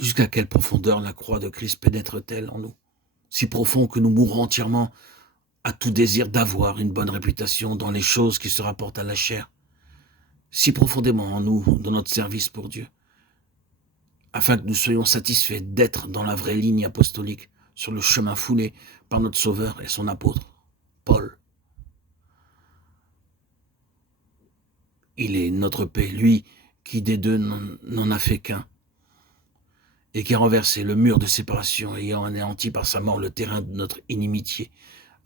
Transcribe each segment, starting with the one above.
Jusqu'à quelle profondeur la croix de Christ pénètre-t-elle en nous? Si profond que nous mourrons entièrement à tout désir d'avoir une bonne réputation dans les choses qui se rapportent à la chair, si profondément en nous, dans notre service pour Dieu, afin que nous soyons satisfaits d'être dans la vraie ligne apostolique, sur le chemin foulé par notre Sauveur et son apôtre, Paul. Il est notre paix, lui qui des deux n'en a fait qu'un, et qui a renversé le mur de séparation, ayant anéanti par sa mort le terrain de notre inimitié,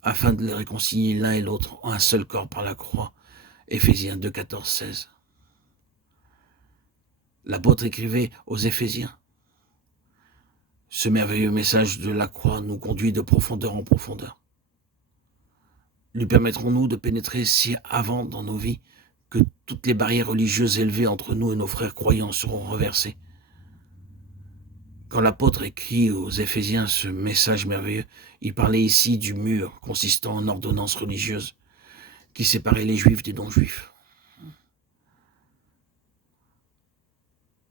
afin de les réconcilier l'un et l'autre en un seul corps par la croix. Éphésiens 2, 14, 16. L'apôtre écrivait aux Éphésiens: ce merveilleux message de la croix nous conduit de profondeur en profondeur. Lui permettrons-nous de pénétrer si avant dans nos vies que toutes les barrières religieuses élevées entre nous et nos frères croyants seront renversées? Quand l'apôtre écrit aux Éphésiens ce message merveilleux, il parlait ici du mur consistant en ordonnances religieuses qui séparait les juifs des non-juifs.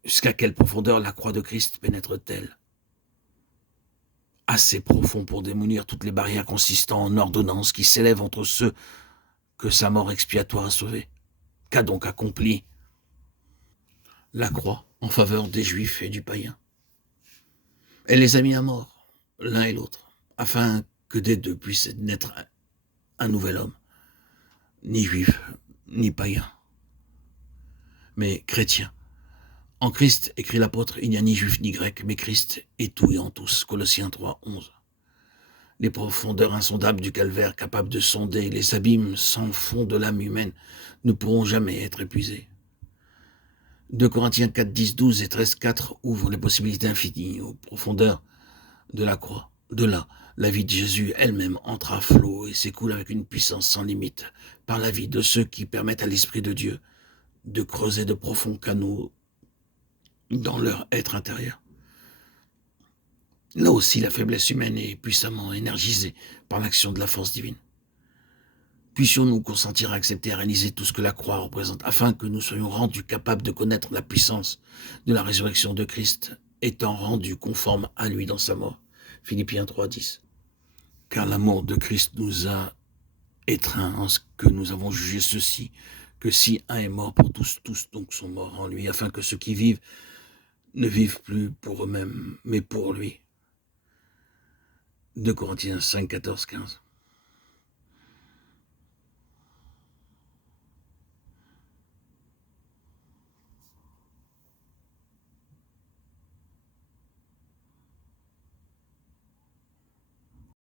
Jusqu'à quelle profondeur la croix de Christ pénètre-t-elle? Assez profond pour démolir toutes les barrières consistant en ordonnances qui s'élèvent entre ceux que sa mort expiatoire a sauvés. Qu'a donc accompli la croix en faveur des juifs et du païen? Elle les a mis à mort, l'un et l'autre, afin que des deux puisse naître un nouvel homme, ni juif, ni païen, mais chrétien. En Christ, écrit l'apôtre, il n'y a ni juif ni grec, mais Christ est tout et en tous. Colossiens 3, 11. Les profondeurs insondables du calvaire, capables de sonder les abîmes sans fond de l'âme humaine, ne pourront jamais être épuisés. 2 Corinthiens 4, 10, 12 et 13, 4 ouvrent les possibilités infinies aux profondeurs de la croix. De là, la vie de Jésus elle-même entre à flot et s'écoule avec une puissance sans limite par la vie de ceux qui permettent à l'Esprit de Dieu de creuser de profonds canaux dans leur être intérieur. Là aussi, la faiblesse humaine est puissamment énergisée par l'action de la force divine. Puissions-nous consentir à accepter et à réaliser tout ce que la croix représente, afin que nous soyons rendus capables de connaître la puissance de la résurrection de Christ, étant rendus conformes à lui dans sa mort. Philippiens 3, 10. Car l'amour de Christ nous a étreints en ce que nous avons jugé ceci, que si un est mort pour tous, tous donc sont morts en lui, afin que ceux qui vivent ne vivent plus pour eux-mêmes, mais pour lui. 2 Corinthiens 5, 14, 15.